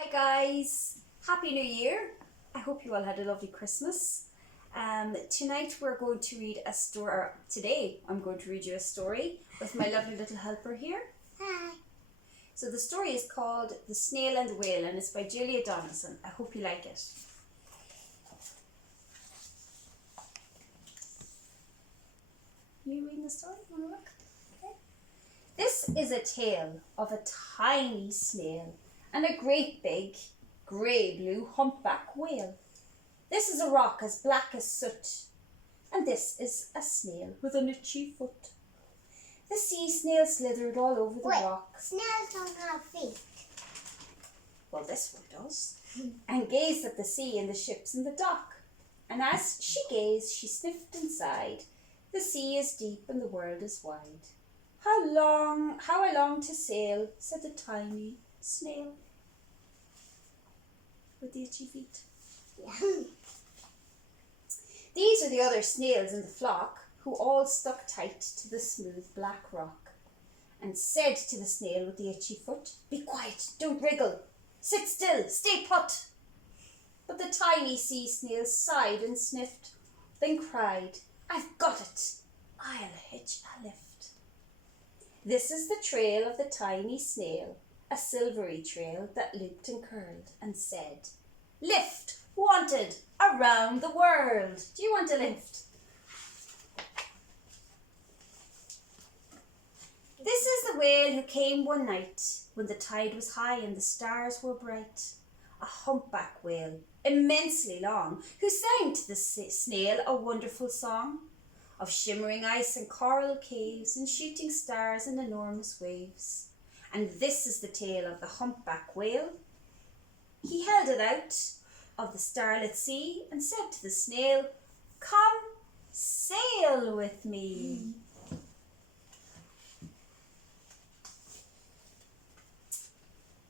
Hi guys, Happy New Year. I hope you all had a lovely Christmas. Tonight we're going to read a story, or today I'm going to read you a story with my lovely little helper here. Hi. So the story is called The Snail and The Whale and it's by Julia Donaldson. I hope you like it. You reading the story? Want to look? Okay. This is a tale of a tiny snail and a great big grey-blue humpback whale. This is a rock as black as soot, and this is a snail with an itchy foot. The sea snail slithered all over the rock. Snails don't have feet. Well, this one does. And gazed at the sea and the ships in the dock. And as she gazed, she sniffed and sighed. The sea is deep and the world is wide. How I long to sail, said the tiny snail with the itchy feet. Yeah. These are the other snails in the flock, who all stuck tight to the smooth black rock, and said to the snail with the itchy foot, "Be quiet, don't wriggle, sit still, stay put." But the tiny sea snail sighed and sniffed, then cried, "I've got it, I'll hitch a lift." This is the trail of the tiny snail, a silvery trail that looped and curled and said, "Lift wanted around the world." Do you want a lift? This is the whale who came one night when the tide was high and the stars were bright. A humpback whale, immensely long, who sang to the snail a wonderful song of shimmering ice and coral caves and shooting stars and enormous waves. And this is the tale of the humpback whale. He held it out of the starlit sea and said to the snail, "Come sail with me."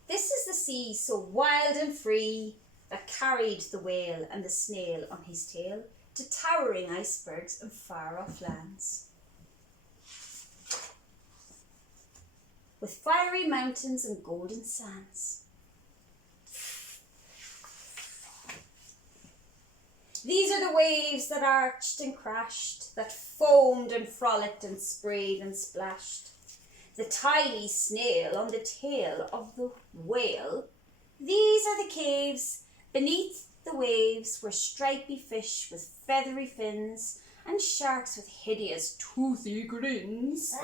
This is the sea so wild and free that carried the whale and the snail on his tail to towering icebergs and far-off lands, with fiery mountains and golden sands. These are the waves that arched and crashed, that foamed and frolicked and sprayed and splashed. The tiny snail on the tail of the whale. These are the caves beneath the waves where stripy fish with feathery fins and sharks with hideous toothy grins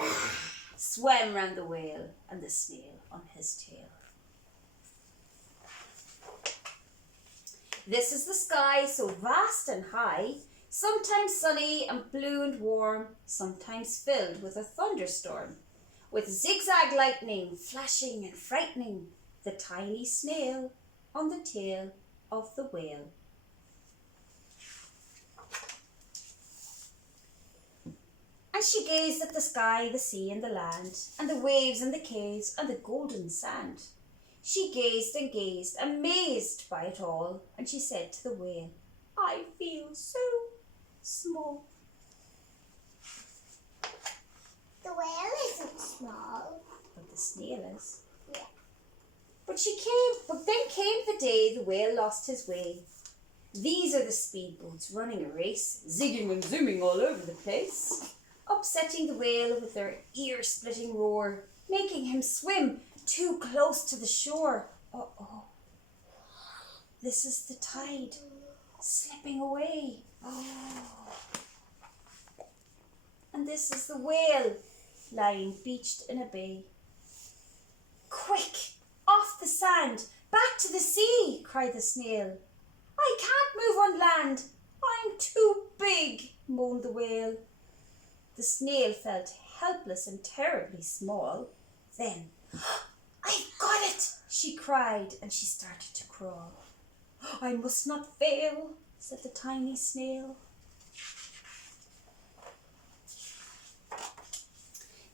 swam round the whale and the snail on his tail. This is the sky so vast and high, sometimes sunny and blue and warm, sometimes filled with a thunderstorm, with zigzag lightning flashing and frightening the tiny snail on the tail of the whale. And she gazed at the sky, the sea and the land, and the waves and the caves and the golden sand. She gazed and gazed, amazed by it all, and she said to the whale, "I feel so small." The whale isn't small. But the snail is. Yeah. But then came the day the whale lost his way. These are the speedboats running a race, zigging and zooming all over the place, upsetting the whale with their ear-splitting roar, making him swim too close to the shore. Uh-oh. This is the tide slipping away. Oh. And this is the whale lying beached in a bay. "Quick, off the sand, back to the sea," cried the snail. "I can't move on land, I'm too big," moaned the whale. The snail felt helpless and terribly small. Then, "I've got it," she cried, and she started to crawl. "I must not fail," said the tiny snail.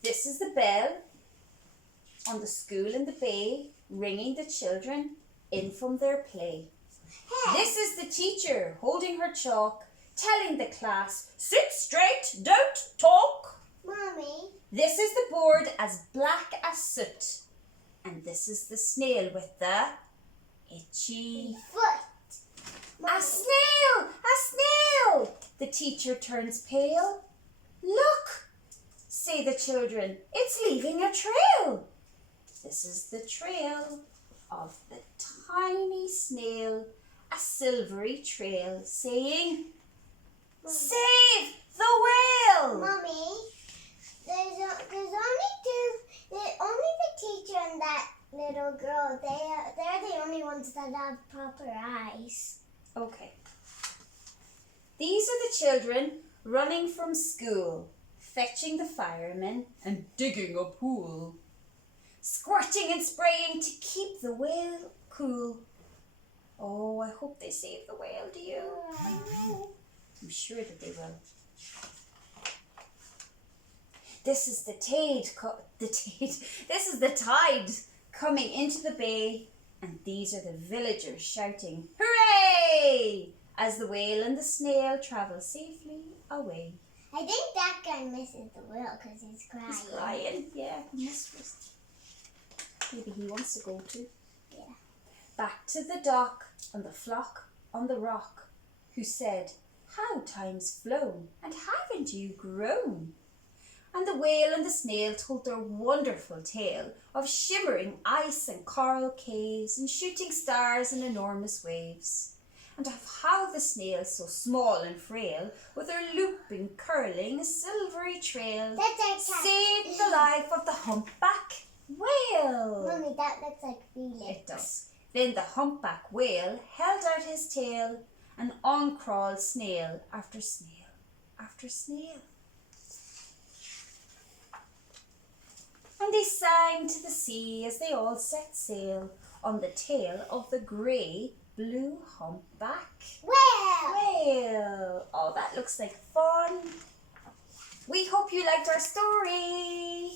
This is the bell on the school in the bay, ringing the children in from their play. Hey. This is the teacher holding her chalk, telling the class, "Sit straight, don't talk." Mommy. This is the board as black as soot, and this is the snail with the itchy. Foot. A snail! A snail! The teacher turns pale. Look, say the children, it's leaving a trail. This is the trail of the tiny snail, a silvery trail saying, Save the whale! Mommy, there's only two. Only the teacher and that little girl. They're the only ones that have proper eyes. Okay. These are the children running from school, fetching the firemen and digging a pool, squirting and spraying to keep the whale cool. Oh, I hope they save the whale, do you? I'm sure that they will. This is the This is the tide coming into the bay, and these are the villagers shouting, Hooray! As the whale and the snail travel safely away. I think that guy misses the whale because he's crying. He's crying. Yeah, he must be. Maybe he wants to go too. Yeah. Back to the dock and the flock on the rock, who said, How time's flown, and haven't you grown? And the whale and the snail told their wonderful tale of shimmering ice and coral caves and shooting stars and enormous waves, and of how the snail, so small and frail, with her looping, curling, silvery trail, saved the life of the humpback whale. Mommy, that looks like Felix. It does. Then the humpback whale held out his tail, and on crawled snail after snail after snail. And they sang to the sea as they all set sail on the tail of the grey blue humpback whale. Oh, that looks like fun. We hope you liked our story.